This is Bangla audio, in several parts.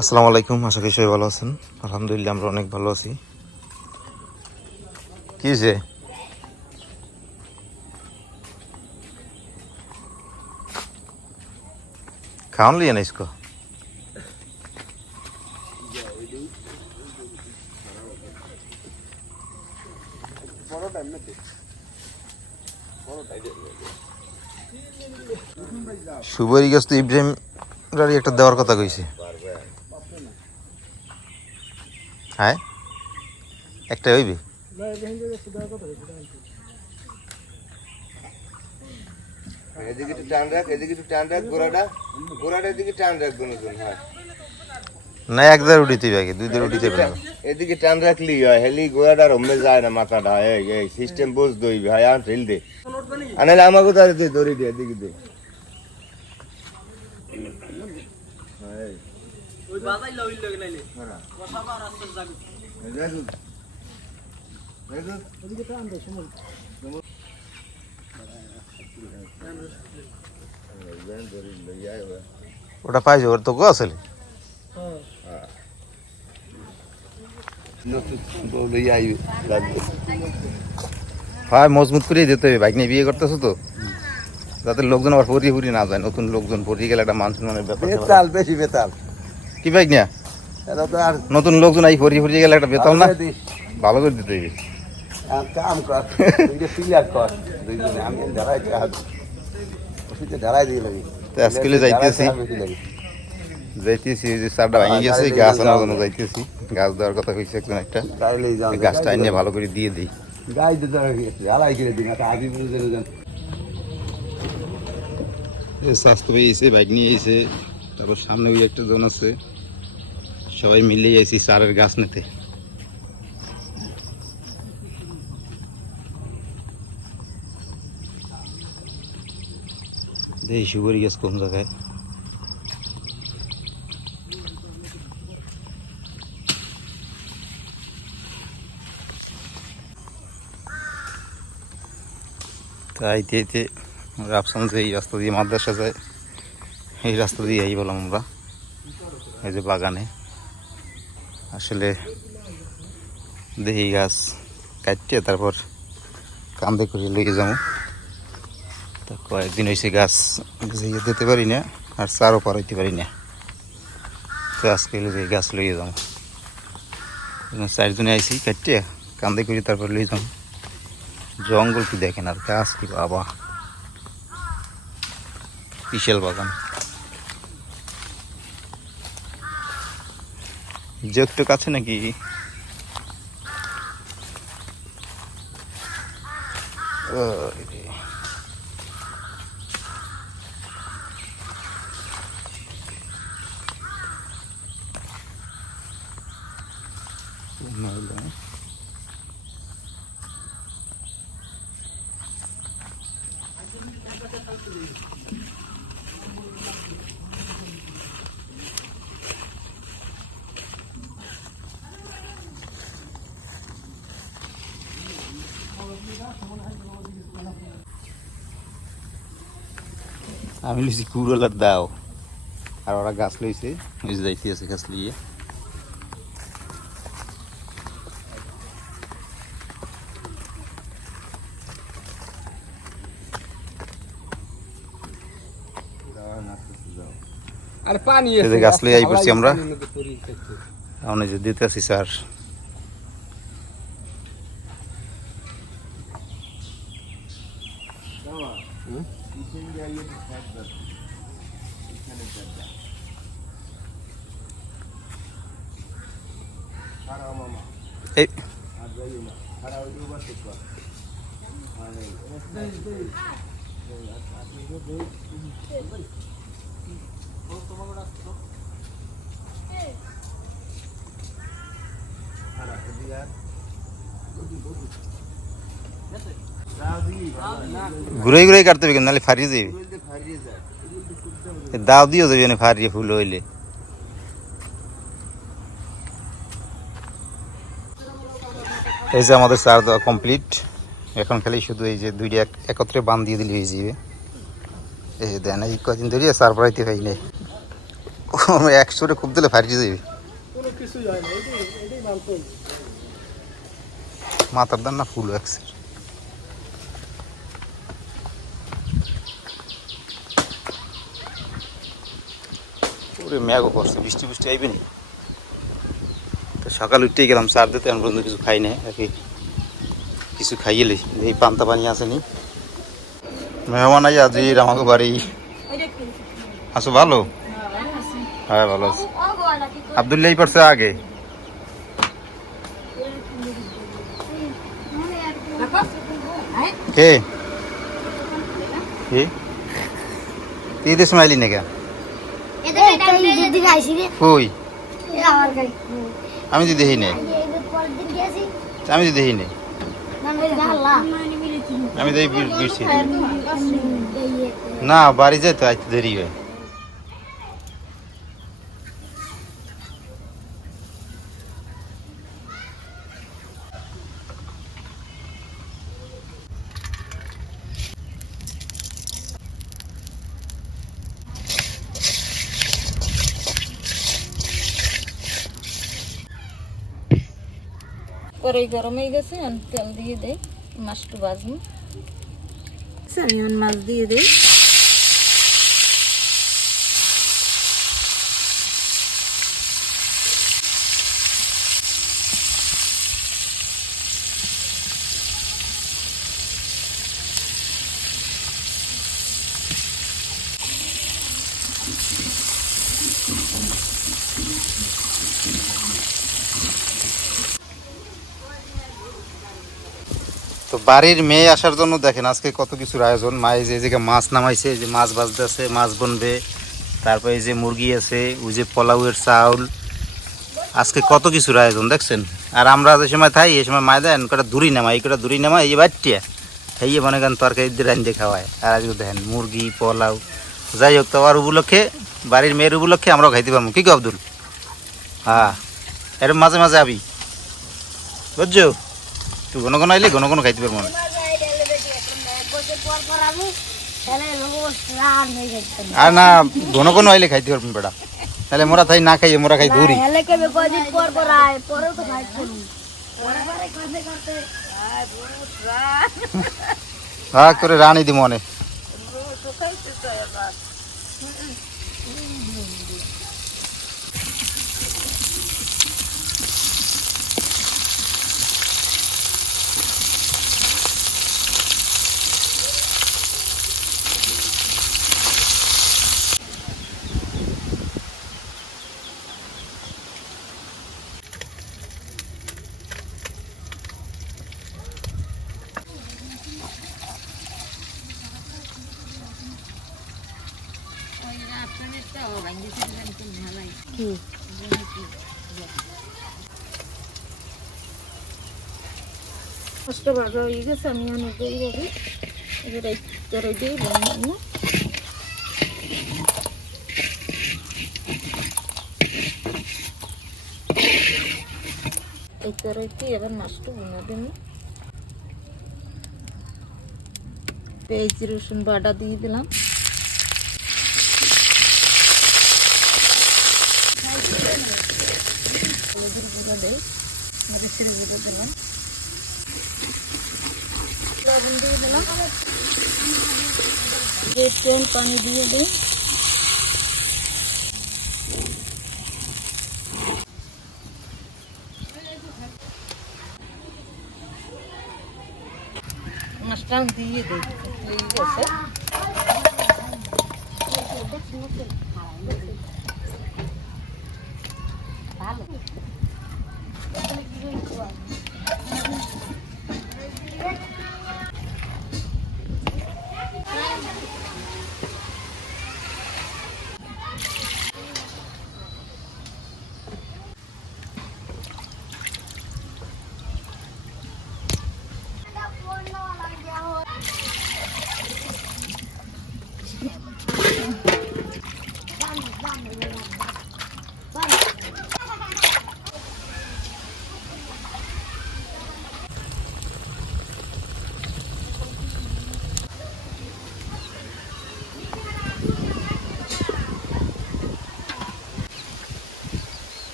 আসসালামু আলাইকুম, আশা করি সবাই ভালো আছেন। আলহামদুলিল্লাহ আমরা অনেক ভালো আছি। কি যে খাওয়ান লিয়ে না ইসকো সুবরি গাছ তো ইব্রাহিম রারি একটা দেওয়ার কথা কইছে। হ্যাঁ একটা হইবে এদিকে একটু টান রাখ, এদিকে একটু টান রাখ, গোড়াটা এদিকে টান রাখবো নতুন। হ্যাঁ না, এক দের উঠিতে আগে দুই দের উঠিতে পারে। এদিকে টান রাখলি হয়, হেলি গোড়াটা রমে যায় না, মাথাটা এই সিস্টেম বুঝ দইবি। হয় আর ঠেল দে, আনালে আমাকে তার দে, দড়ি দে, এদিকে দে। ওটা পাইছে, ওর তো গো আসলে হয় মজবুত করে দিতে হবে। বাইক নিয়ে বিয়ে করতেছো তো, যাতে লোকজন আবার পরি পরি না যায়। নতুন লোকজন পরি গেলে একটা মান সম্মানের ব্যাপার। বেতাল বেশি বেতাল, কি বাইক নিয়ে এটা তো আর নতুন লোকজন এই পরি পরি গেলে একটা বেতাল না, ভালো করে দিতে হবে। কাম কর, ক্লিয়ার কর দুইজনে। আমি দাঁড়াই দাঁড়াই দিয়ে লাগি। তো আজকে যাইতেছি ওই যে চারটা ভেঙে গেছে, গাছ আনার জন্য যাইতেছি। গাছ দেওয়ার কথা কইছে একজন একটা, এই গাছটা এনে ভালো করে দিয়ে দিই। গাই দিতে জ্বালাই করে দিন, আগে বুঝে স্বাস্থ্য ভাই এসে বাইক নিয়ে এসে, তারপর সামনে ওই একটা জন আছে, সবাই মিলে আইছি চারের গাছ নিতে। দেখি সুপারি গাছ কোন জায়গায়। আইতে আইতে ভাবছিলাম যে এই রাস্তা দিয়ে মাদ্রাসা যায়, এই রাস্তা দিয়ে এই বললাম আমরা। এই যে বাগানে আসলে দেখি গাছ কাটতে, তারপর কান্দে করে লেগে যাবো। তা কয়েকদিন হয়েছে গাছ যেয়ে দিতে পারি না, আর চারও পারাইতে পারি না। তো আজকে যে গাছ লইয়ে যাবো, চারজনে আইসি কাটতে কান্দে করি, তারপর লইয়ে যাবো। জঙ্গল কি দেখেন, আর গাছ কি বাবা, বিশাল বাগান। যে একটু কাছে নাকি আমি লইছি কুড়োলার দাও, আর ওরা গাছ লইছে, যাইতে আছে গাছ লিয়ে। আর পানি গাছ লই আই পড়ছি আমরা, এখন যে দিতে আছি স্যার। এই ঘুরে ঘুরে কাটতে হবে, নাহলে ফারিয়ে যাবে। দাও দিও যাবে না ফারিয়ে, ফুল হইলে। এই যে আমাদের চার দেওয়া কমপ্লিট। এখন খালি শুধু এই যে দুইটা একত্রে বান দিয়ে দিলে হয়ে যাবে। এই দেন এই কদিন ধরে চার পড়াইতে পাই নাই। একশোরে খুব দিলে ফাটিয়ে যাবে। মাথার দান না ফুল একশো। ওরে ম্যাগও করছে, বৃষ্টি বৃষ্টি আইবে নি। তো সকাল উঠতেই গেলাম চার দিতে, এখন পর্যন্ত কিছু খাই নাই। আর কি কিছু খাইয়ে এই পান্তা পানি আসেনি। মেহমান আই আজ আমাকে বাড়ি। আছো ভালো? হ্যাঁ ভালো আছি। আবদুল্লাহ পড়ছে আগে। কে তুই দেশ মাইলি না কেন? কই আমি তো দেখি নাই, আমি তো দেখি নাই, আমি তো বিরছি না। বাড়ি যাই তো আজ দেরি হয়। কড়াই গরম হয়ে গেছে, তেল দিয়ে দেই, মাছটা ভাজবো। আমি মাছ দিয়ে দিই। তো বাড়ির মেয়ে আসার জন্য দেখেন আজকে কত কিছুর আয়োজন। মায়ে যে জায়গায় মাছ নামাইছে, যে মাছ ভাজতে আছে, মাছ বনবে, তারপরে এই যে মুরগি আছে, ওই যে পোলাওয়ের চাউল, আজকে কত কিছুর আয়োজন দেখছেন। আর আমরা যে সময় থাই এই সময় মায় দেন কটা দূরি নামাই, এই কটা দূরি নামাই, এই বাচ্চা এই মনে করেন তরকারি দিয়ে রান্ধে খাওয়ায়। আর আজকে দেখেন মুরগি পোলাও। যাই হোক, তো আর উপলক্ষে, বাড়ির মেয়ের উপলক্ষে আমরাও খাইতে পারবো। কি গো আব্দুল? হ্যাঁ, এরকম মাঝে মাঝে আবি, বুঝছো? তুই ঘন ঘন আইলে ঘন ঘন খাইতে পারবো না। আর না, ঘন ঘন আইলে খাইতে পারবেন বেটা, তাহলে মোরা থাই না খাইয়ে মোরা খাই ঘুরি। হ্যাঁ করে রানি দি মনে। মাছটা ভাজা হয়ে গেছে, আমি অনেক এইভাবে এবার এই কড়াই দিয়ে বানাবো। এই কড়াইতে এবার মাছটা ভুনা দেব। পেঁয়াজ রসুন বাটা দিয়ে দিলাম। হলুদের গুঁড়ো দেই, মরিচের গুঁড়ো দিলাম, লবণ দিয়ে দিলাম, পানি দিয়ে দিই। মাছটা দিয়ে দিই, হয়ে গেছে। ভালো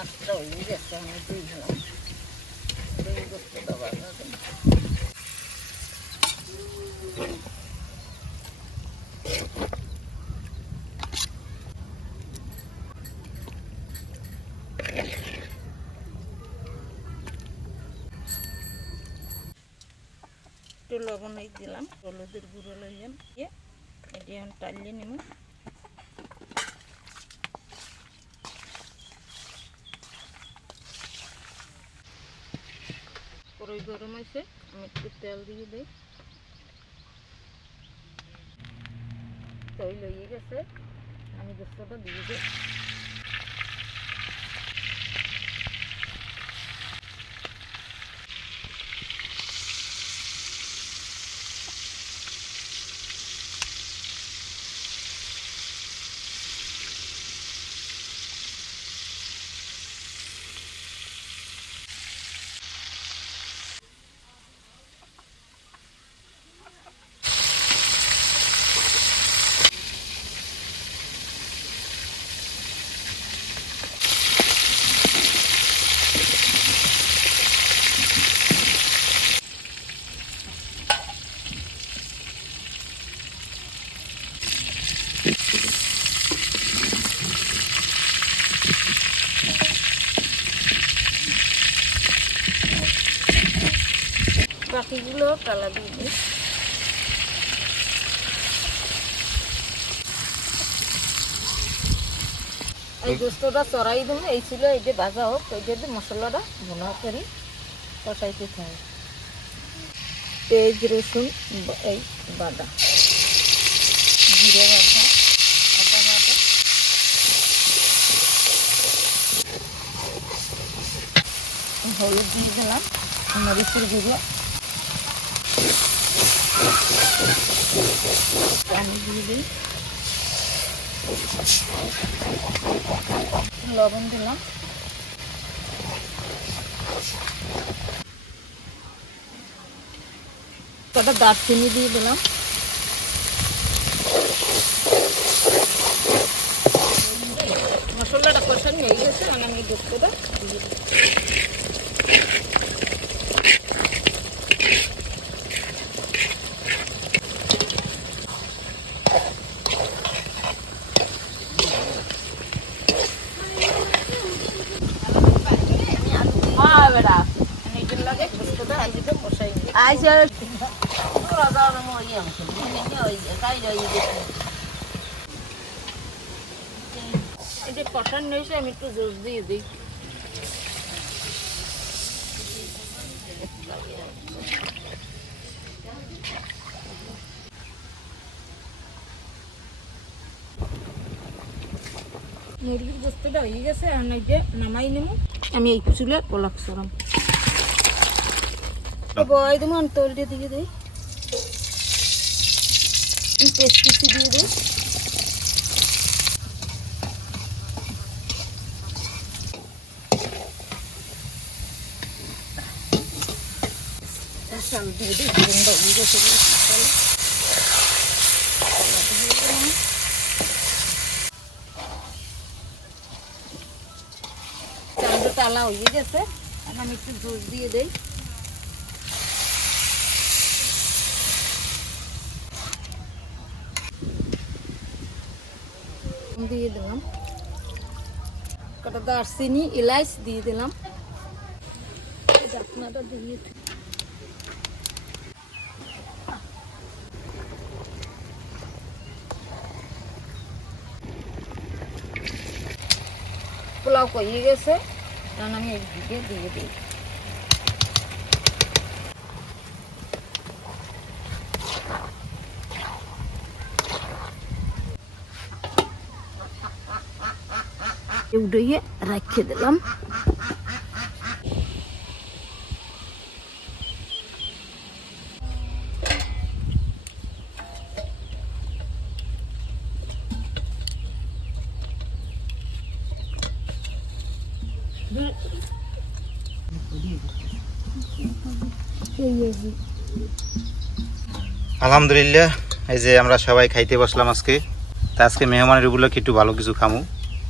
মাছটা হয়ে গেছে, আমি দিয়ে দিলাম দই গোস্তটা ভাজা দিই। একটু লবণ দিলাম, হলুদের গুঁড়ো লইলাম, এটি এখন টালিয়ে নিব। কড়াই গরম হয়েছে, আমি একটু তেল দিয়ে দিই। তেল হয়ে গেছে, আমি গোস্তটা দিয়ে দিই। বাকিগুলো কালা দিয়ে দিই। এই গোস্তটা চড়াই দেবো, এই ছিল এই যে ভাজা হোক, এই যে মশলাটা ভুনা করি কষাইতে থাকে। পেঁয়াজ রসুন এই বাদা, জিরে বাদা, আদা বাদা, হলুদ দিয়ে দিলাম, মরিচের গুঁড়ো, পানি দিয়ে দিই, লবণ দিলাম, কটা দারচিনি দিয়ে দিলাম। মশলাটা কষানো হয়ে গেছে, মানে আমি গোস্তটা দিয়ে দিই। এই যে কষান নিয়েছে, আমি একটু জোস দিয়ে দিই। মুরগির গোস্তটা হয়ে গেছে, এখন এই যে নামাই নেব। আমি এই চুলে পোলাক সরাম বয় দেবো, আমি তলটা দিয়ে দিই, পেস্ট কিছু দিয়ে দিই। চাল দিয়ে দিই, গরমটা হয়ে গেছে। চালটা টালা হয়ে গেছে, এখন আমি একটু জুস দিয়ে দিই। দিয়ে দিলাম কটা দারচিনি, এলাচ দিয়ে দিলাম। ঢাকনাটা দিয়ে পোলাও হয়ে গেছে, কারণ আমি একদিকে দিয়ে দিই। উঠিয়ে রেখে দিলাম। আলহামদুলিল্লাহ, এই যে আমরা সবাই খাইতে বসলাম আজকে। তা আজকে মেহমানের উপলক্ষে একটু ভালো কিছু খামু,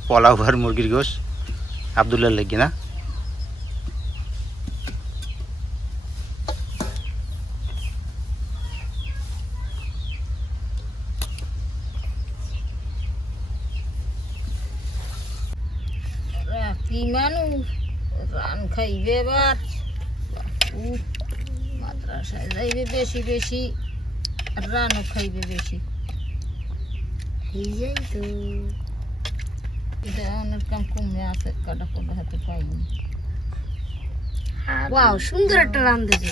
পোলাও আর মুরগির গোশ। আব্দুল্লাহ লেগি না? কি মানুষ রান খাইবে এবার, মাদ্রাসায় যাইবে বেশি বেশি, রানও খাইবে বেশি। এই তো এটা অনেক কাম কমে আছে, কাটা কোটা হাতে পাইনি। ওয়াও, সুন্দর একটা রান্ধেছে।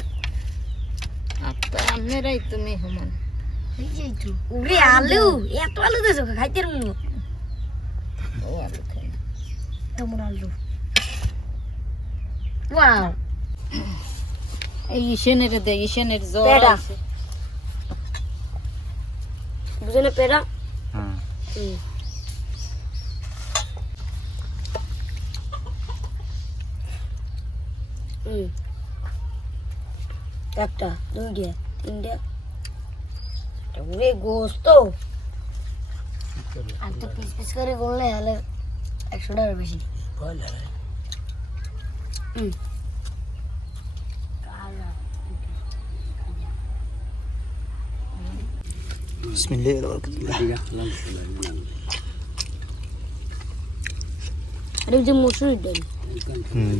আপনার আমেরাই তো মেহমান। এই তো ওরে আলু, এত আলু দিয়েছো খাইতে পারবো? ও আলু খাই কেমন আলু? ওয়াও, এই ইসেনের দে, ইসেনের জ্বর পেড়া। আছে। বুঝে না পেড়া? হুম। একটা, দুইটা, তিনটা। ওরে গোস্ত আর তো পিস পিস করে করলে হলে 100 টাকার বেশি। বিসমিল্লাহির রহমানির আর এই যে মসুর ডাল, হুম।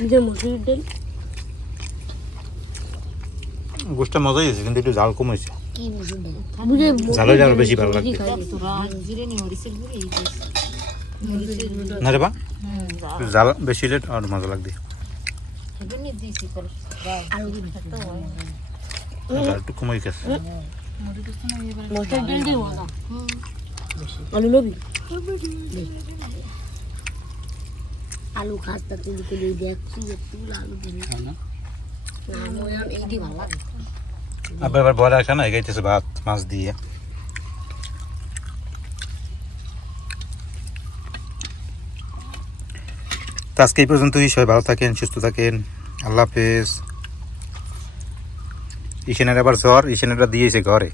এই যে মসুর ডাল গোষ্ঠটা মজাই আছে, কিন্তু একটু ঝাল কম হয়েছে। কি মসুর ডাল? বুঝে ঝালে ঝাল বেশি ভালো লাগবে রান জিরে নি মরিচের গুঁড়ো এই দিস। মরিচের গুঁড়ো না রে বা, হুম, ঝাল বেশি হলে আর মজা লাগবে। এটা নিয়ে দিছি পরে আলু দিবি। তো হয়। ঝাল একটু কমই গেছে। মসুর ডাল দিয়ে মজা। আলু লবি? আলু খাস তা তুই করে দেখছি একটু আলু দিবি না? আমার এইটি ভালো লাগে। আবার এবার বড় আসে না, এগাইতেছে ভাত মাছ দিয়ে। তো আজকে এই পর্যন্তই, সবাই ভালো থাকেন, সুস্থ থাকেন, আল্লাহ হাফেজ। ইশানের আবার জ্বর, ইশানেরটা দিয়েছে ঘরে।